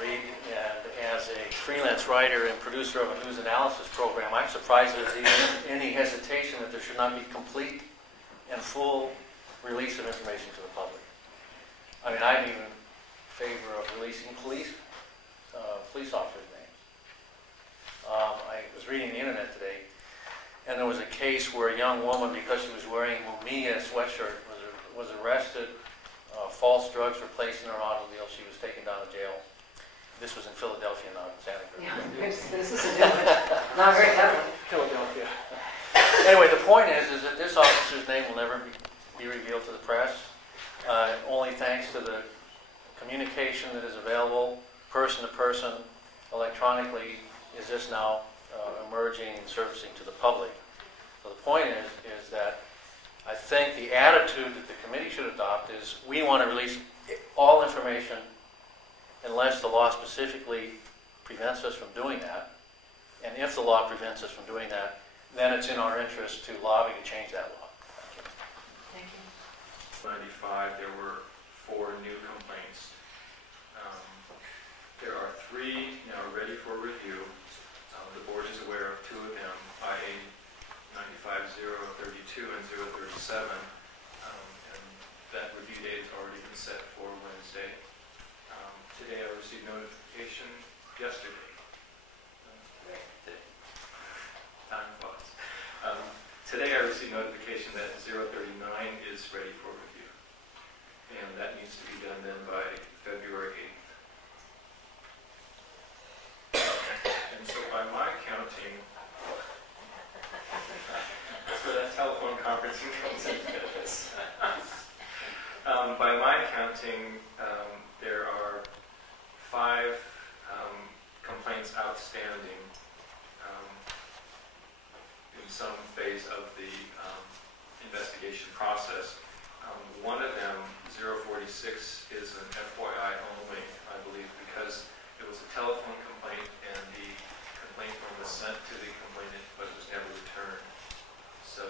read, and as a freelance writer and producer of a news analysis program, I'm surprised there's even any hesitation that there should not be complete and full release of information to the public. I mean, I'm even in favor of releasing police officers' names. I was reading the internet today, and there was a case where a young woman, because she was wearing Mumia sweatshirt, was arrested. False drugs were placed in her automobile. She was taken down to jail. This was in Philadelphia, not Santa Cruz. Yeah, this is a different, not very heavily. Philadelphia. Anyway, the point is that this officer's name will never be revealed to the press. Only thanks to the communication that is available, person to person, electronically, is this now emerging and surfacing to the public. So the point is that I think the attitude that the committee should adopt is we want to release all information unless the law specifically prevents us from doing that. And if the law prevents us from doing that, then it's in our interest to lobby to change that law. Thank you. 95, there were 4 new complaints. There are 3 now ready for review. The board is aware of 2 of them, IA 95-032 and 037, and that review date has already been set for Wednesday. Today I received notification yesterday. Time flies. Today I received notification that 039 is ready for review, and that needs to be done then by February 8th. And so by my counting, that's where that telephone conferencing comes into this. By my counting, there are 5 complaints outstanding in some phase of the investigation process. One of them, 046, is an FYI only, I believe, because it was a telephone complaint and the complaint form was sent to the complainant, but it was never returned. So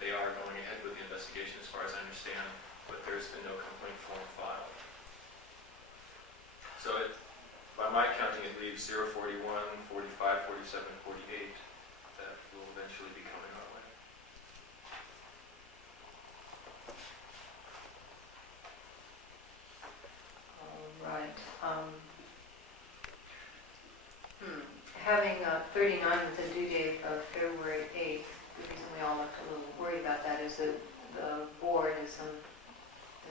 they are going ahead with the investigation as far as I understand, but there's been no complaint form filed. So by my counting, it leaves 041, 45, 47, 48 that will eventually be coming our way. All right. Having 39 with the due date of February 8th, the reason we all looked a little worried about that is that the board, as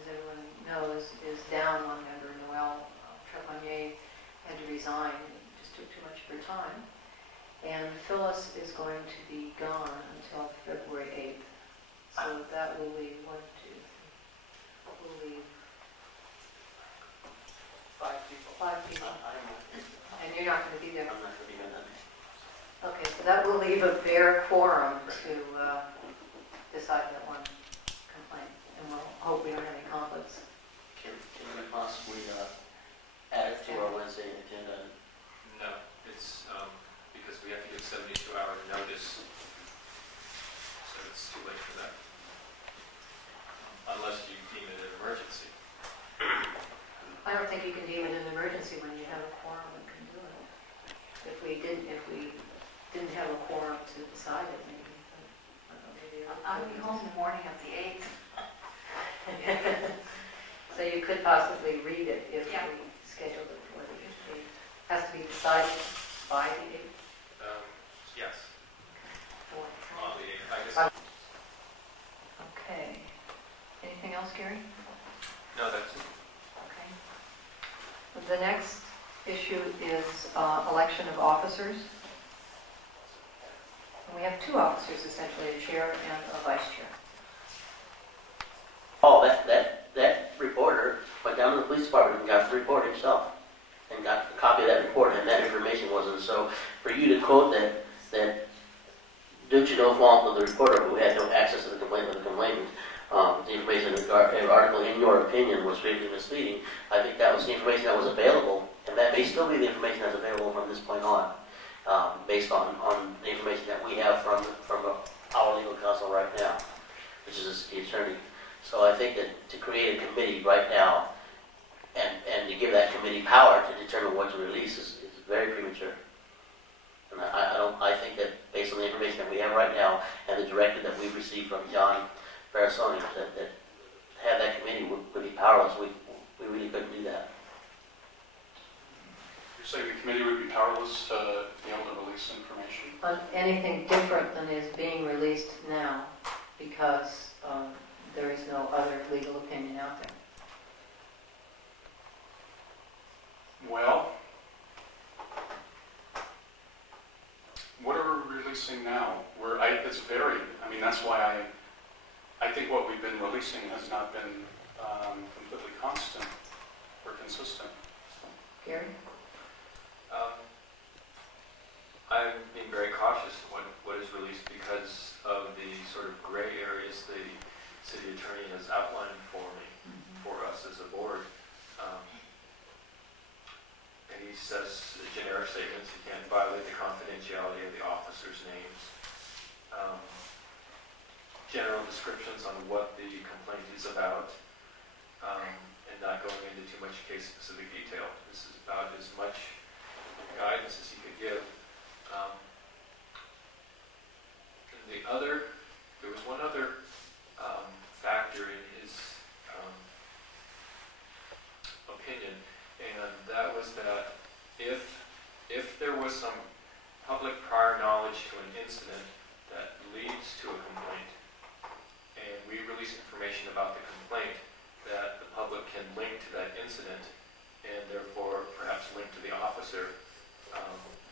everyone knows, is down one member. Noelle Trepanier had to resign. It just took too much of her time. And Phyllis is going to be gone until February 8th. So that will leave, will leave 5 people. 5 people. And you're not going to be there. I'm not going to be there then. Okay, so that will leave a bare quorum to decide that one complaint. And we'll hope we don't have any conflicts. Can we possibly add it to our Wednesday agenda? No, it's because we have to give 72-hour notice, so it's too late for that. Unless you deem it an emergency. I don't think you can deem it an emergency when you have a quorum that can do it. If we didn't have a quorum to decide it, maybe. I don't know, maybe I'll be home in the morning of the 8th. So you could possibly read it if Yeah. we scheduled it for the 8th. Has to be decided by the 8th. Yes. Or- On the 8th, I guess. Okay. Anything else, Gary? No, that's it. Okay. The next issue is election of officers. And we have 2 officers, essentially, a chair and a vice chair. Oh, that reporter went down to the police department and got the report himself and got a copy of that report, and that information wasn't. So for you to quote that due to no fault of the reporter who had no access to the complainant, the information in the article, in your opinion, was greatly misleading. I think that was the information that was available, and that may still be the information that's available from this point on, based on the information that we have from our legal counsel right now, which is the attorney. So I think that to create a committee right now and to give that committee power to determine what to release is very premature. And I think that based on the information that we have right now and the directive that we've received from John Farasoni, that have that committee would be powerless. We really couldn't do that. You're saying the committee would be powerless to be able to release information? On anything different than is being released now, because there is no other legal opinion out there. Well, what are we releasing now? It's varied. I mean, that's why I think what we've been releasing has not been completely constant or consistent. Gary? I'm being very cautious of what is released because of the sort of gray areas the city attorney has outlined for us as a board. And he says generic statements. You can't violate the confidentiality of the officers' names. General descriptions on what the complaint is about, and not going into too much case-specific detail. This is about as much guidance as he could give. There was one other factor in his opinion, and that was that if there was some public prior knowledge to an incident that leads to a complaint, and we release information about the complaint, that the public can link to that incident, and therefore perhaps link to the officer,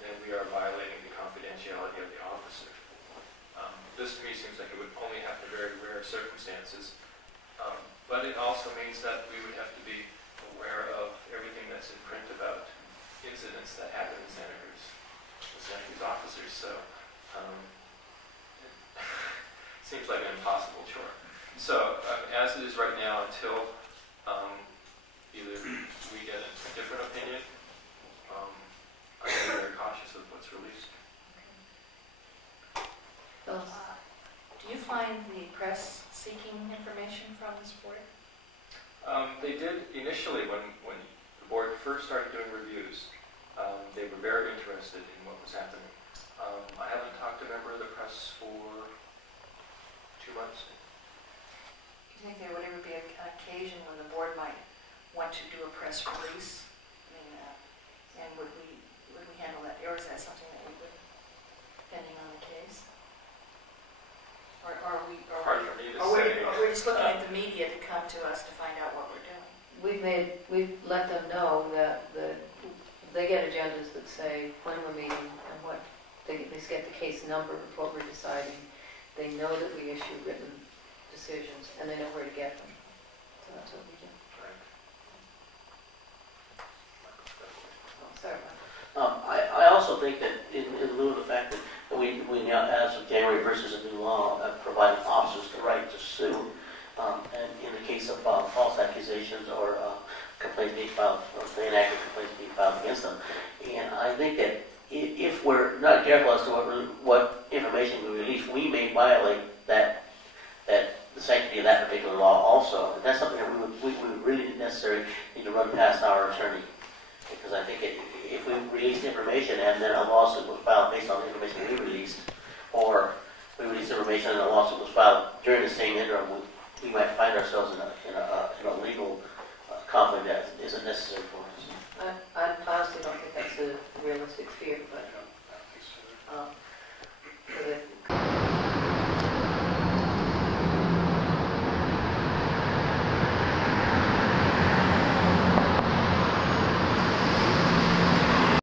then we are violating the confidentiality of the officer. This to me seems like it would only happen in very rare circumstances, but it also means that we would have to be aware of everything that's in print about incidents that happen in Santa Cruz officers. So it seems like an impossible chore. So as it is right now, until either we get a different opinion, I'm very cautious of what's released. Do you find the press seeking information from this board? They did initially when the board first started doing reviews. They were very interested in what was happening. I haven't talked to a member of the press for 2 months. Do you think there would ever be an occasion when the board might want to do a press release? I mean, and would we handle that, or is that something that we would, depending on the case? Or are we just looking at the media to come to us to find out what we're doing? We've let them know that they get agendas that say when we're meeting and what, they at least get the case number of what we're deciding. They know that we issue written decisions and they know where to get them. So that's what we do. Oh, sorry. I also think that in lieu of the fact that we now, as of January 1st, as a new law, provide officers the right to sue, and in the case of false accusations or complaints being filed, or inaccurate complaints being filed against them. And I think that if we're not careful as to what information we release, we may violate that the sanctity of that particular law also. And that's something that we would really necessarily need to run past our attorney. Because I think if we released information and then a lawsuit was filed based on the information we released, or we released information and a lawsuit was filed during the same interim, we might find ourselves in a legal conflict that isn't necessary for us. I honestly don't think that's a realistic fear, but I don't think so. for the